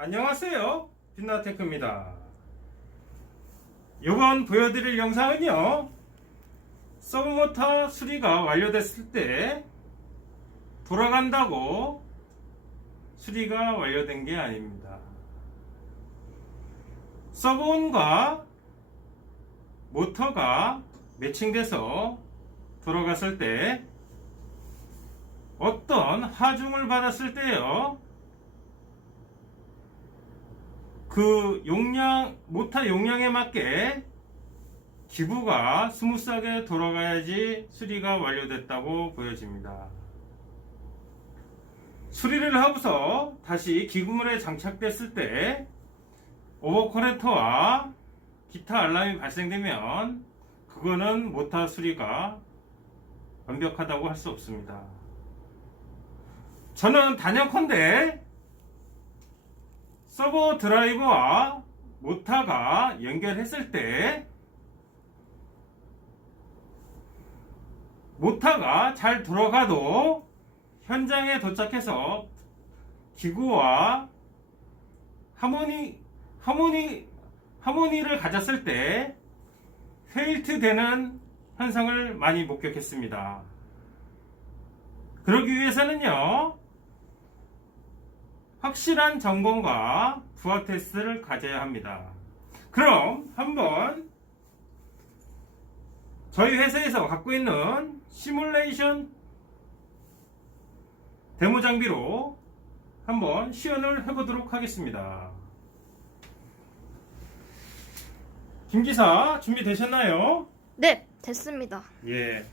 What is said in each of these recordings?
안녕하세요. 빛나테크입니다. 이번 보여드릴 영상은요. 서브모터 수리가 완료됐을 때 돌아간다고 수리가 완료된 게 아닙니다. 서브온과 모터가 매칭돼서 돌아갔을 때 어떤 하중을 받았을 때요 그 용량 모터 용량에 맞게 기부가 스무스하게 돌아가야지 수리가 완료됐다고 보여집니다. 수리를 하고서 다시 기구물에 장착됐을 때 오버커렌터와 기타 알람이 발생되면 그거는 모터 수리가 완벽하다고 할 수 없습니다. 저는 단연컨대 서버 드라이버와 모터가 연결했을 때 모터가 잘 돌아가도 현장에 도착해서 기구와 하모니 하모니 하모니를 가졌을 때 페일트 되는 현상을 많이 목격했습니다. 그러기 위해서는요. 확실한 점검과 부하 테스트를 가져야 합니다. 그럼 한번 저희 회사에서 갖고 있는 시뮬레이션 데모 장비로 한번 시연을 해보도록 하겠습니다. 김 기사 준비되셨나요? 네, 됐습니다. 예.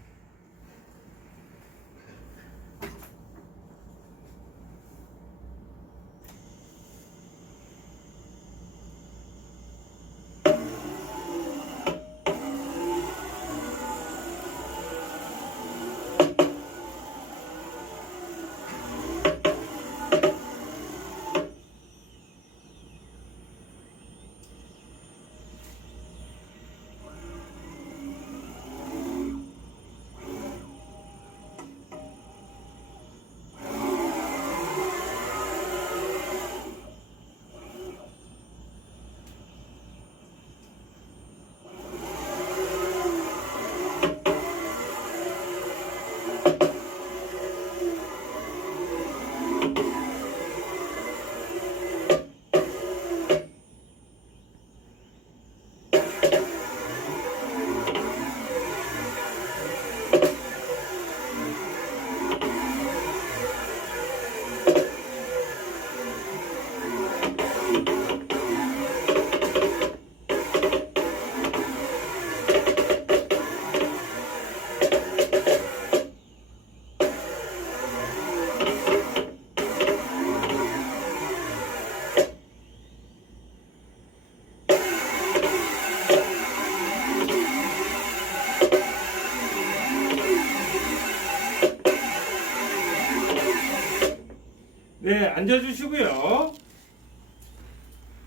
앉아주시고요.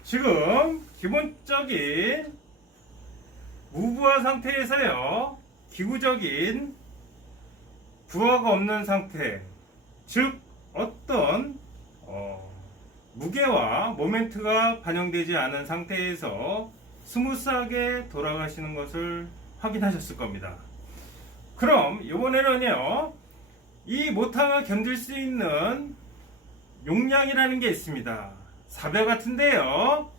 지금 기본적인 무부하 상태에서요. 기구적인 부하가 없는 상태, 즉 어떤 어, 무게와 모멘트가 반영되지 않은 상태에서 스무스하게 돌아가시는 것을 확인하셨을 겁니다. 그럼 이번에는요, 이 모터가 견딜 수 있는 용량이라는 게 있습니다. 400 같은데요.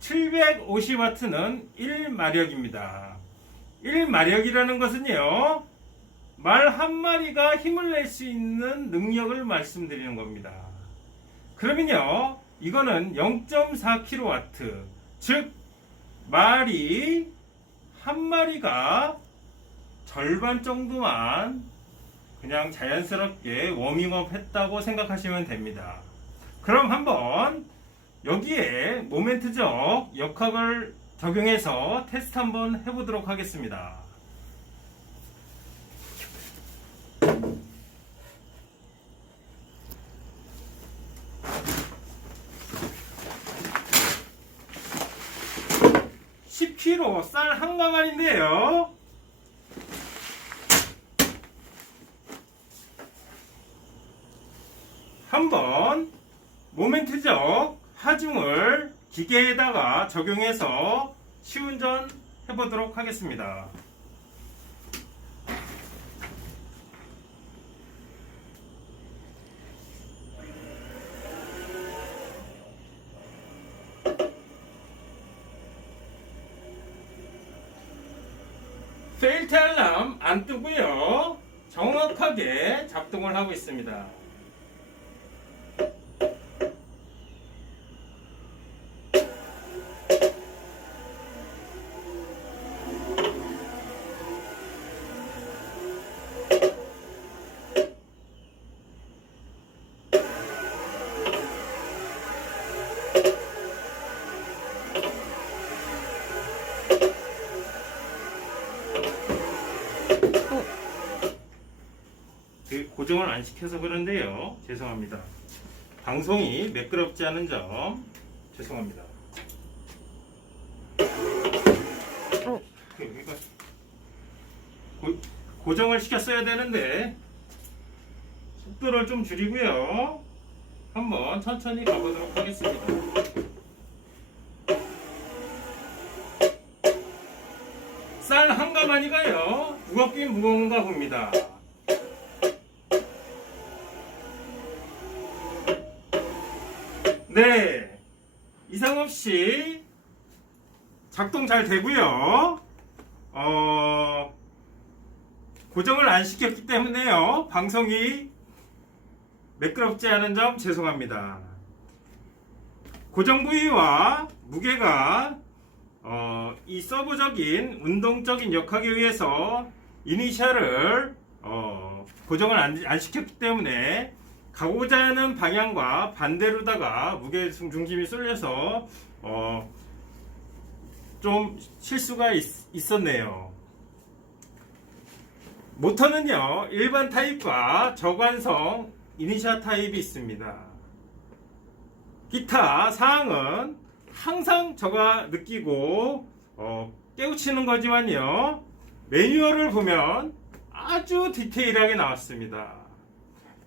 750와트는 1마력입니다. 1마력이라는 것은요. 말 한 마리가 힘을 낼 수 있는 능력을 말씀드리는 겁니다. 그러면요. 이거는 0.4kW. 즉 말이 한 마리가 절반 정도만 그냥 자연스럽게 워밍업 했다고 생각하시면 됩니다. 그럼 한번 여기에 모멘트적 역학을 적용해서 테스트 한번 해보도록 하겠습니다. (10kg) 쌀한 가마인데요 한번 모멘트적 하중을 기계에다가 적용해서 시운전 해보도록 하겠습니다. 페일트 알람 안 뜨고요. 정확하게 작동을 하고 있습니다. 고정을 안 시켜서 그런데요. 죄송합니다. 방송이 매끄럽지 않은 점 죄송합니다. 그, 여기가 고, 고정을 시켰어야 되는데 속도를 좀 줄이고요. 한번 천천히 가보도록 하겠습니다. 쌀 한 가마니가요 무겁긴 무거운가 봅니다. 네. 이상 없이 작동 잘 되고요. 어, 고정을 안 시켰기 때문에요. 방송이 매끄럽지 않은 점 죄송합니다. 고정 부위와 무게가 어, 이 서브적인 운동적인 역학에 의해서 이니셜을 어, 고정을 안, 안 시켰기 때문에 가고자 하는 방향과 반대로다가 무게 중심이 쏠려서 어, 좀 실수가 있, 었네요 모터는요 일반 타입과 저관성 이니셜 타입이 있습니다. 기타 사항은 항상 저가 느끼고 어, 깨우치는 거지만요 매뉴얼을 보면 아주 디테일하게 나왔습니다.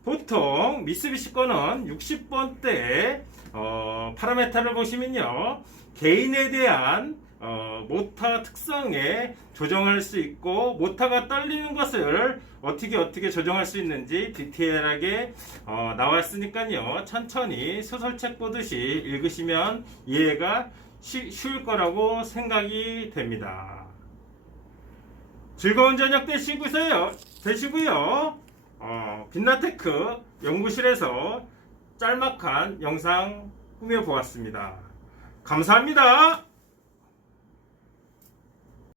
보통 미쓰비시 거는 60번대 어, 파라메타를 보시면요 개인에 대한 어, 모터 특성에 조정할 수 있고 모터가 떨리는 것을 어떻게 어떻게 조정할 수 있는지 디테일하게 어, 나왔으니까요 천천히 소설책 보듯이 읽으시면 이해가 쉬, 쉬울 거라고 생각이 됩니다. 즐거운 저녁 되시고요. 되시고요. 어, 빛나테크 연구실에서 짤막한 영상 꾸며 보았습니다. 감사합니다.